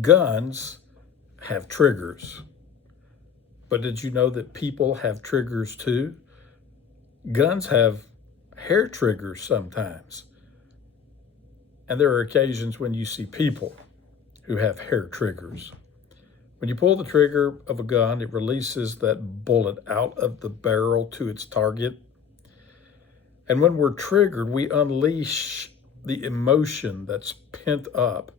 Guns have triggers, but did you know that people have triggers too? Guns have hair triggers sometimes. And there are occasions when you see people who have hair triggers. When you pull the trigger of a gun, it releases that bullet out of the barrel to its target. And when we're triggered, we unleash the emotion that's pent up,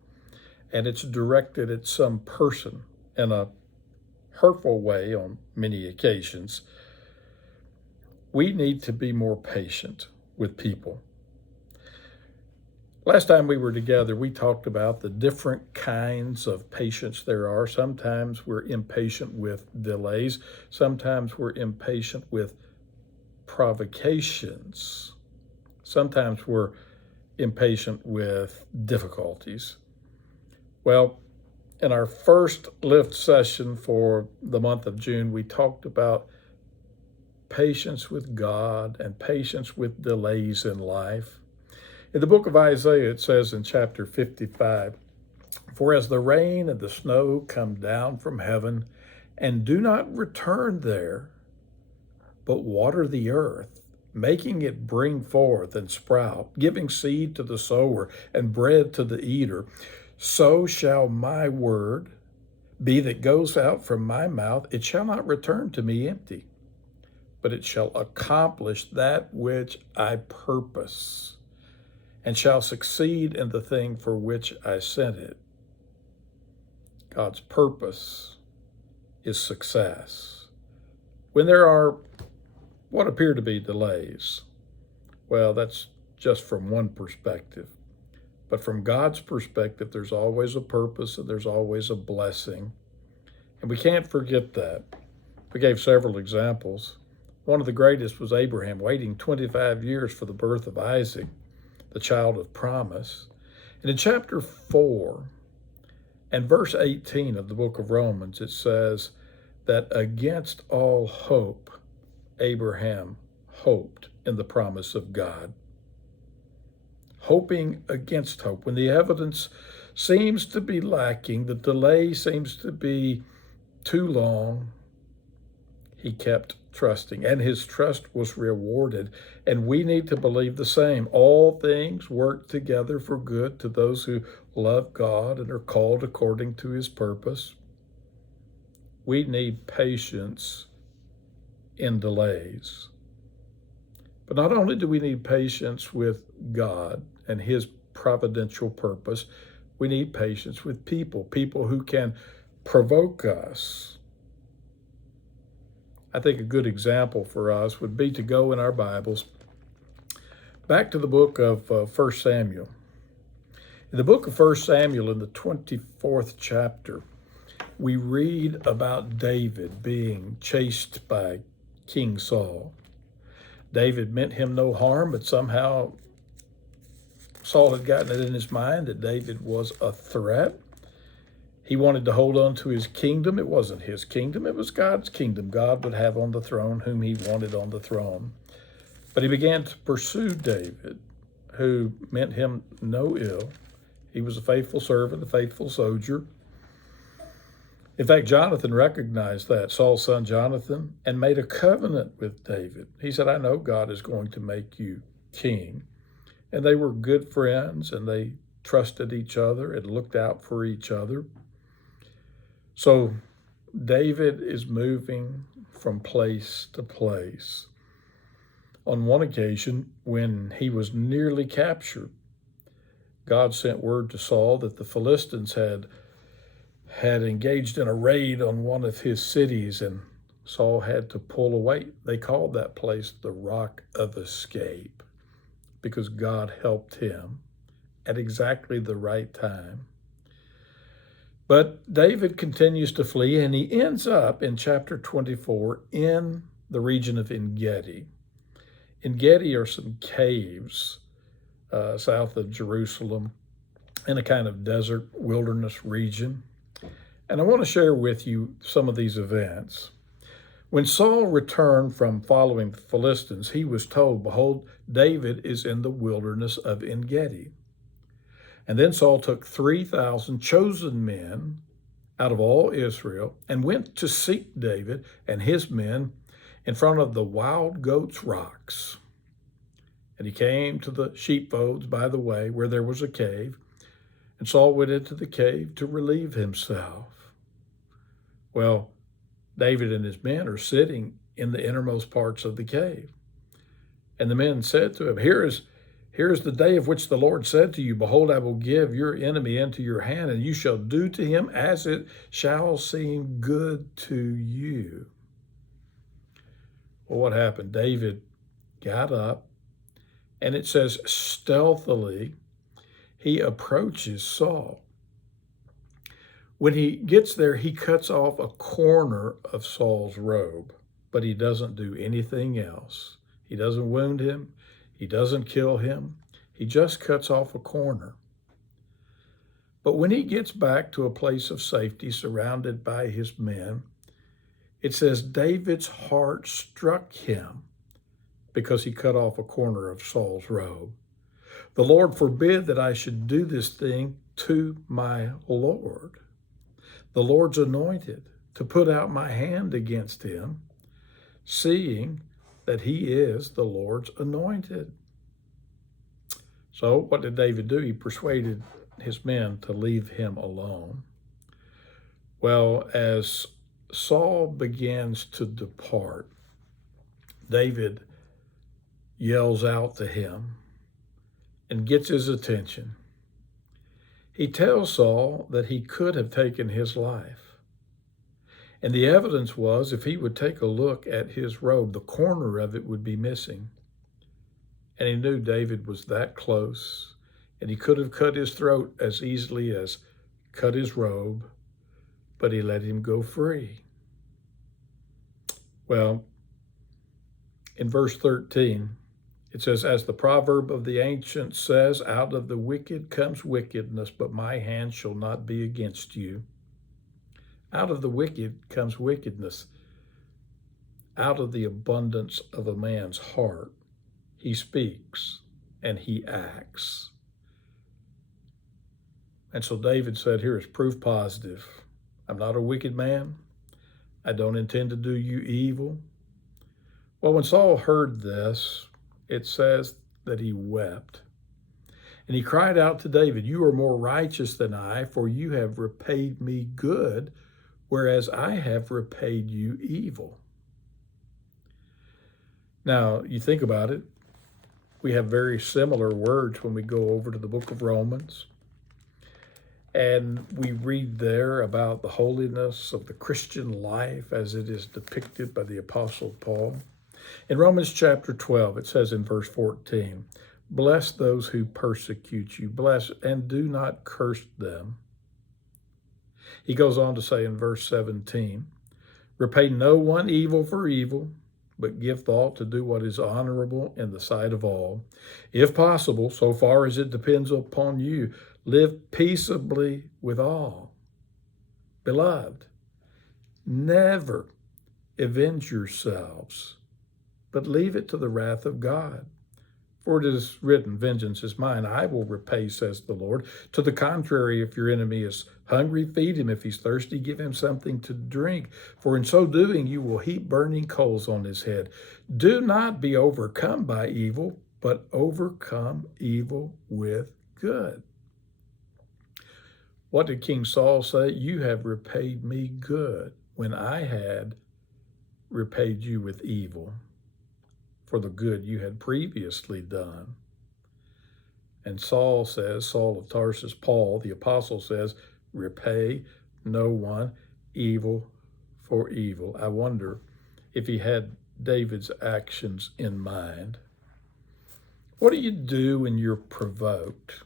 and it's directed at some person in a hurtful way on many occasions. We need to be more patient with people. Last time we were together, we talked about the different kinds of patience there are. Sometimes we're impatient with delays. Sometimes we're impatient with provocations. Sometimes we're impatient with difficulties. Well, in our first lift session for the month of June, we talked about patience with God and patience with delays in life. In the book of Isaiah, it says in chapter 55, "For as the rain and the snow come down from heaven and do not return there, but water the earth, making it bring forth and sprout, giving seed to the sower and bread to the eater, so shall my word be that goes out from my mouth. It shall not return to me empty, but it shall accomplish that which I purpose, and shall succeed in the thing for which I sent it." God's purpose is success. When there are what appear to be delays, well, that's just from one perspective. But from God's perspective, there's always a purpose and there's always a blessing. And we can't forget that. We gave several examples. One of the greatest was Abraham waiting 25 years for the birth of Isaac, the child of promise. And in chapter 4 and verse 18 of the book of Romans, it says that against all hope, Abraham hoped in the promise of God. Hoping against hope. When the evidence seems to be lacking, the delay seems to be too long, he kept trusting, and his trust was rewarded. And we need to believe the same. All things work together for good to those who love God and are called according to his purpose. We need patience in delays. But not only do we need patience with God and his providential purpose, we need patience with people who can provoke us. I think a good example for us would be to go in our Bibles back to the book of 1 Samuel. In the book of 1 Samuel, in the 24th chapter, we read about David being chased by King Saul. David meant him no harm, but somehow Saul had gotten it in his mind that David was a threat. He wanted to hold on to his kingdom. It wasn't his kingdom, it was God's kingdom. God would have on the throne whom he wanted on the throne. But he began to pursue David, who meant him no ill. He was a faithful servant, a faithful soldier. In fact, Jonathan recognized that, Saul's son Jonathan, and made a covenant with David. He said, "I know God is going to make you king." And they were good friends, and they trusted each other and looked out for each other. So David is moving from place to place. On one occasion, when he was nearly captured, God sent word to Saul that the Philistines had engaged in a raid on one of his cities, and Saul had to pull away. They called that place the Rock of Escape because God helped him at exactly the right time. But David continues to flee, and he ends up in chapter 24 in the region of En-Gedi. En-Gedi are some caves south of Jerusalem in a kind of desert wilderness region. And I want to share with you some of these events. When Saul returned from following the Philistines, he was told, "Behold, David is in the wilderness of En-Gedi." And then Saul took 3,000 chosen men out of all Israel and went to seek David and his men in front of the wild goats' rocks. And he came to the sheepfolds by the way where there was a cave, and Saul went into the cave to relieve himself. Well, David and his men are sitting in the innermost parts of the cave. And the men said to him, Here is the day of which the Lord said to you, Behold, I will give your enemy into your hand, and you shall do to him as it shall seem good to you. Well, what happened? David got up, and it says stealthily, he approaches Saul. When he gets there, he cuts off a corner of Saul's robe, but he doesn't do anything else. He doesn't wound him. He doesn't kill him. He just cuts off a corner. But when he gets back to a place of safety surrounded by his men, it says David's heart struck him because he cut off a corner of Saul's robe. The Lord forbid that I should do this thing to my Lord, the Lord's anointed, to put out my hand against him, seeing that he is the Lord's anointed. So what did David do? He persuaded his men to leave him alone. Well, as Saul begins to depart, David yells out to him and gets his attention. He tells Saul that he could have taken his life. And the evidence was, if he would take a look at his robe, the corner of it would be missing. And he knew David was that close, and he could have cut his throat as easily as cut his robe, but he let him go free. Well, in verse 13, it says, as the proverb of the ancients says, out of the wicked comes wickedness, but my hand shall not be against you. Out of the wicked comes wickedness. Out of the abundance of a man's heart, he speaks and he acts. And so David said, here is proof positive. I'm not a wicked man. I don't intend to do you evil. Well, when Saul heard this, it says that he wept. And he cried out to David, you are more righteous than I, for you have repaid me good, whereas I have repaid you evil. Now, you think about it. We have very similar words when we go over to the book of Romans. And we read there about the holiness of the Christian life as it is depicted by the Apostle Paul. In Romans chapter 12, it says in verse 14, bless those who persecute you, bless and do not curse them. He goes on to say in verse 17, repay no one evil for evil, but give thought to do what is honorable in the sight of all. If possible, so far as it depends upon you, live peaceably with all. Beloved, never avenge yourselves, but leave it to the wrath of God. For it is written, vengeance is mine, I will repay, says the Lord. To the contrary, if your enemy is hungry, feed him. If he's thirsty, give him something to drink. For in so doing, you will heap burning coals on his head. Do not be overcome by evil, but overcome evil with good. What did King Saul say? You have repaid me good when I had repaid you with evil for the good you had previously done. And Saul says, Saul of Tarsus, Paul, the apostle says, repay no one evil for evil. I wonder if he had David's actions in mind. What do you do when you're provoked,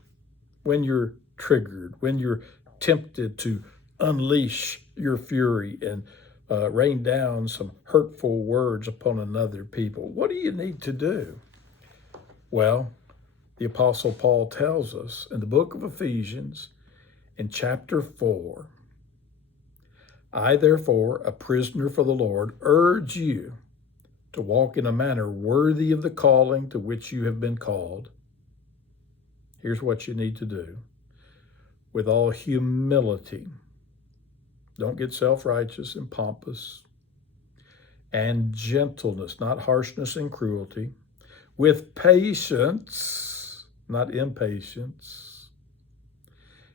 when you're triggered, when you're tempted to unleash your fury and rain down some hurtful words upon another people? What do you need to do? Well, the Apostle Paul tells us in the book of Ephesians, in chapter 4, I, therefore, a prisoner for the Lord, urge you to walk in a manner worthy of the calling to which you have been called. Here's what you need to do. with all humility. Don't get self-righteous and pompous. And gentleness, not harshness and cruelty. With patience, not impatience.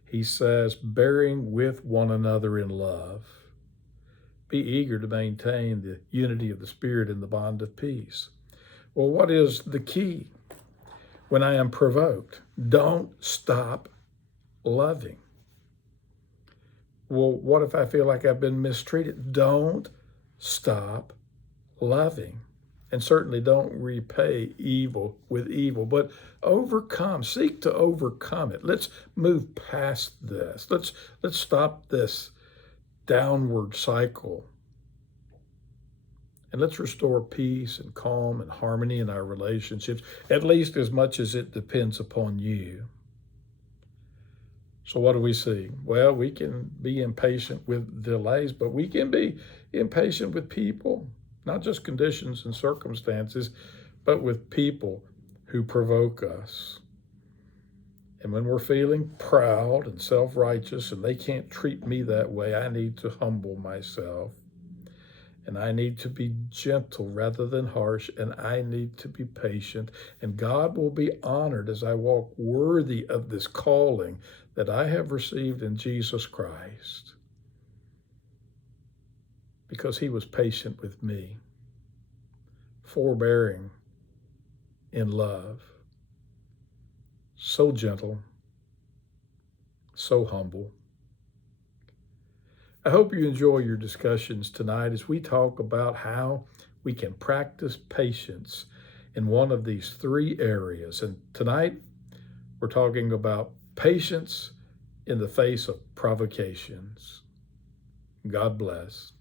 He says, bearing with one another in love. Be eager to maintain the unity of the Spirit in the bond of peace. Well, what is the key when I am provoked? Don't stop loving. Well, what if I feel like I've been mistreated? Don't stop loving. And certainly don't repay evil with evil, but seek to overcome it. Let's move past this. Let's stop this downward cycle. And let's restore peace and calm and harmony in our relationships, at least as much as it depends upon you. So what do we see? Well, we can be impatient with delays, but we can be impatient with people, not just conditions and circumstances, but with people who provoke us. And when we're feeling proud and self-righteous and they can't treat me that way, I need to humble myself. And I need to be gentle rather than harsh, and I need to be patient. And God will be honored as I walk worthy of this calling that I have received in Jesus Christ, because he was patient with me, forbearing in love, so gentle, so humble. I hope you enjoy your discussions tonight as we talk about how we can practice patience in one of these three areas. And tonight, we're talking about patience in the face of provocations. God bless.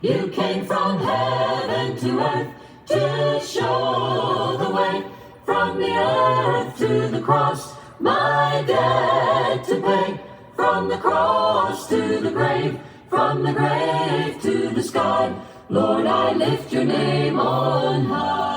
You came from heaven to earth to show the way, from the earth to the cross, my debt to pay. From the cross to the grave, from the grave to the sky, Lord, I lift your name on high.